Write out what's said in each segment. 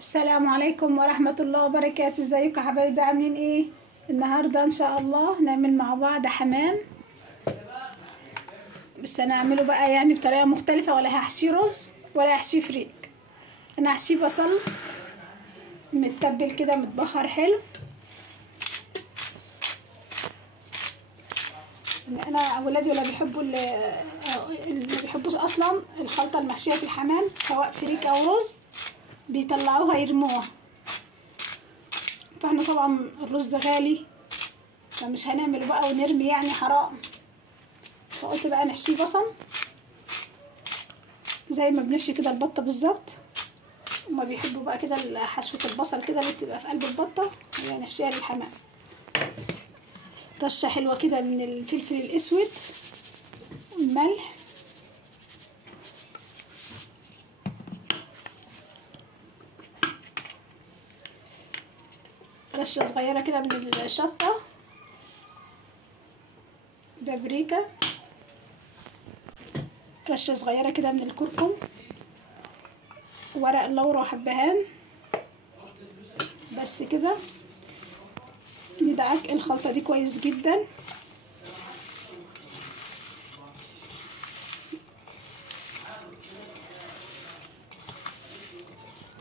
السلام عليكم ورحمة الله وبركاته. ازيكم يا حبايبي؟ عاملين ايه؟ النهاردة ان شاء الله نعمل مع بعض حمام، بس انا هعمله بقى يعني بطريقة مختلفة، ولا هحشيه رز ولا هحشيه فريك. انا هحشيه بصل متبل كده متبهر حلو. انا ولادي ولا بيحبوا اللي ما بيحبوش اصلا الخلطة المحشية في الحمام، سواء فريك او رز بيطلعوها يرموها. فاحنا طبعا الرز غالي فمش هنعمله بقى ونرمي، يعني حرام. فقلت بقى نحشيه بصل زي ما بنحشي كده البطه بالظبط. هما بيحبوا بقى كده حشوه البصل كده اللي بتبقى في قلب البطه، هي نحشيها للحمام. رشه حلوه كده من الفلفل الاسود والملح، رشه صغيره كده من الشطه، بابريكا، رشه صغيره كده من الكركم، ورق لورا وحبهان. بس كده ندعك الخلطه دي كويس جدا.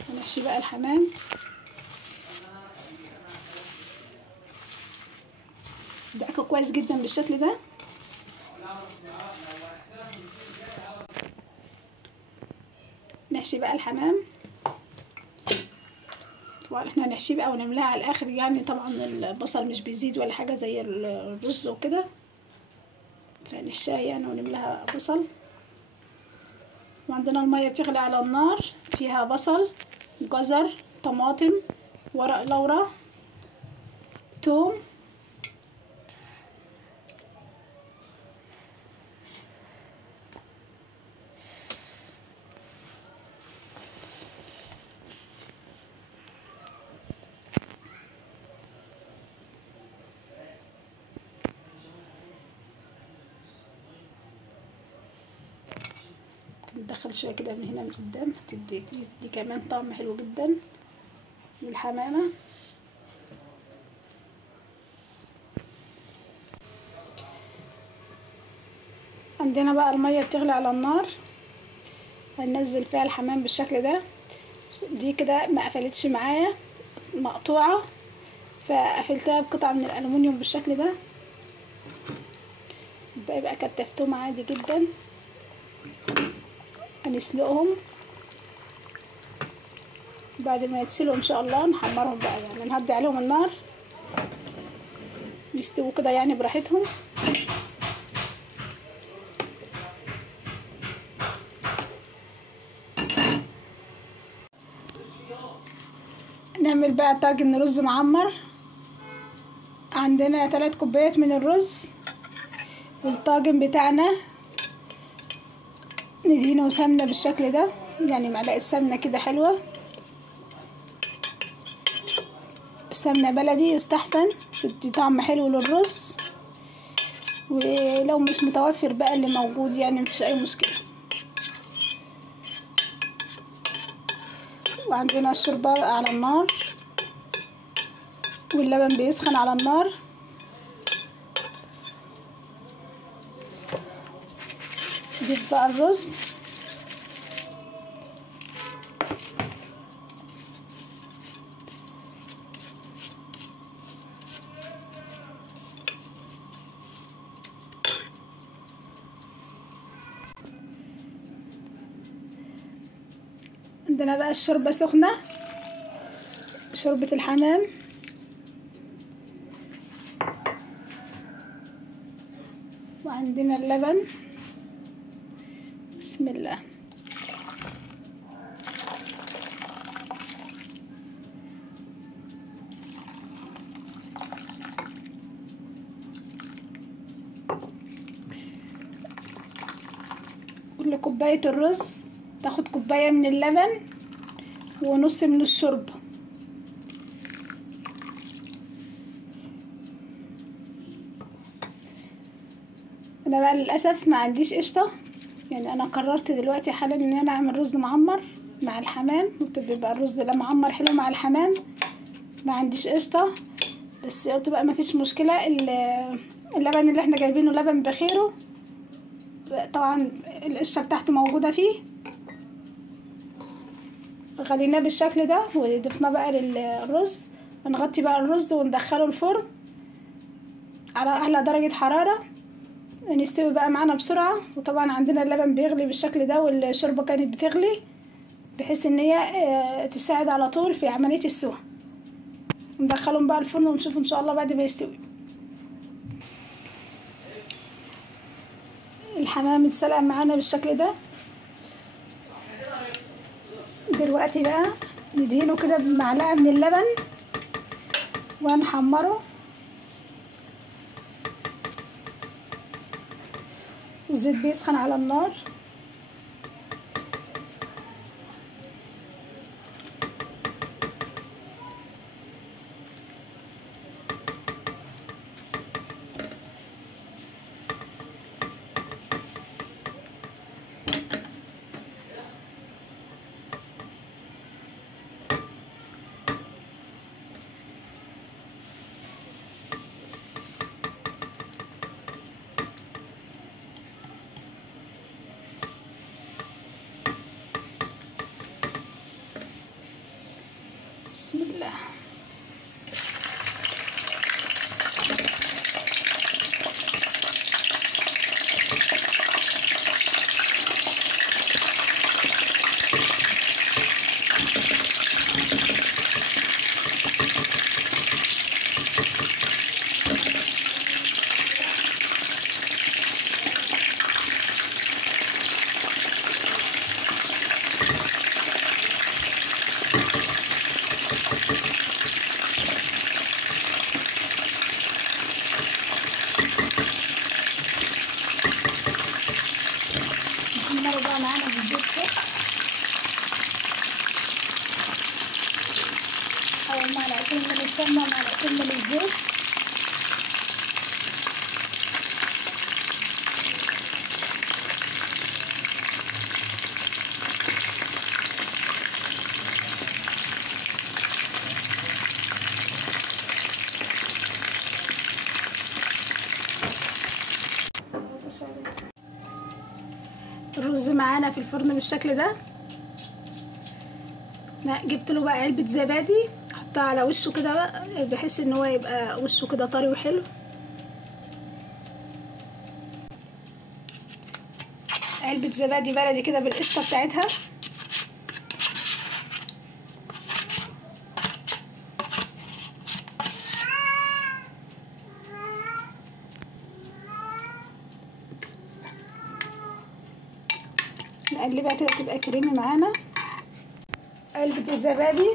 ونحشي بقى الحمام. دعكه كويس جدا بالشكل ده. نحشي بقى الحمام. طبعا احنا هنحشيه بقى ونعملها على الاخر، يعني طبعا البصل مش بيزيد ولا حاجه زي الرز وكده، فنحشيها يعني ونملاها بصل. وعندنا الميه بتغلي على النار، فيها بصل، جزر، طماطم، ورق لورا، توم، ندخل شويه كده من هنا من قدام، هتدي كمان طعم حلو جدا للحمامه. عندنا بقى الميه بتغلي على النار، هننزل فيها الحمام بالشكل ده. دي كده ما قفلتش معايا، مقطوعه، فقفلتها بقطعه من الالومنيوم بالشكل ده. بقى كتفتهم عادي جدا. هنسلقهم، بعد ما يتسلقوا ان شاء الله نحمرهم بقى، يعني نهدي عليهم النار يستووا كده يعني براحتهم. نعمل بقى طاجن رز معمر. عندنا 3 كوبايات من الرز. والطاجن بتاعنا ندهنه سمنه بالشكل ده، يعني معلقه سمنه كده حلوه، سمنه بلدي يستحسن، تدي طعم حلو للرز. ولو مش متوفر بقى اللي موجود يعني مفيش اي مشكله. وعندنا الشوربه على النار واللبن بيسخن على النار. ضيف بقى الرز، عندنا بقى الشوربه سخنه، شوربه الحمام، وعندنا اللبن. بسم الله. كل كوبايه الرز تاخد كوبايه من اللبن ونص من الشوربه. انا بقى للاسف ما عنديش قشطه، يعني انا قررت دلوقتي حالا ان انا اعمل رز معمر مع الحمام، بيبقى الرز ده معمر حلو مع الحمام. ما عنديش قشطه، بس قلت بقى مفيش مشكله. اللبن اللي احنا جايبينه لبن بخيره، طبعا القشطه بتاعته موجوده فيه. غليناه بالشكل ده وضفناه بقى للرز. هنغطي بقى الرز وندخله الفرن على اعلى درجه حراره، نستوي بقى معانا بسرعه. وطبعا عندنا اللبن بيغلي بالشكل ده والشوربه كانت بتغلي، بحيث ان هي تساعد على طول في عمليه السوى. ندخلهم بقى الفرن ونشوف ان شاء الله بعد ما يستوي. الحمام اتسلق معانا بالشكل ده. دلوقتي بقى ندهنه كده بمعلقه من اللبن وهنحمره. الزيت بيسخن على النار. بسم الله. نحمره بقى معانا بالزيت سخن، او معلقتين من السمنه ومعلقتين من الزيت. الرز معانا في الفرن بالشكل ده. جبت له بقى علبه زبادي، احطها على وشه كده بقى بحيث ان هو يبقى وشه كده طري وحلو. علبه زبادي بلدي كده بالقشطه بتاعتها. نقلبها كده تبقى كريمي معانا. علبة الزبادي،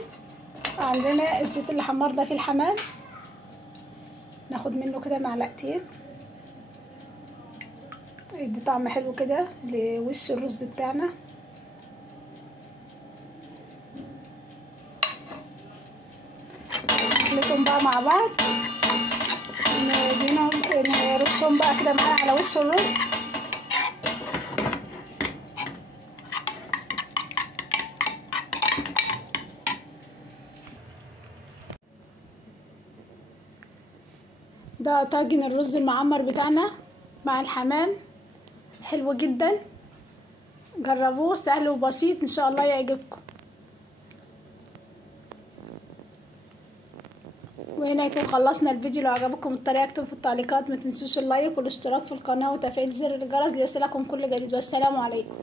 عندنا الزيت اللي حمرنا فيه الحمام، ناخد منه كده معلقتين، يدي طعم حلو كده لوش الرز بتاعنا. نخلطهم بقى مع بعض، نرصهم بقى كده معانا على وش الرز. ده طاجن الرز المعمر بتاعنا مع الحمام، حلو جدا. جربوه، سهل وبسيط، ان شاء الله يعجبكم. وهنا يكون خلصنا الفيديو. لو عجبكم الطريقه اكتبوا في التعليقات. ما تنسوش اللايك والاشتراك في القناه وتفعيل زر الجرس ليصلكم كل جديد. والسلام عليكم.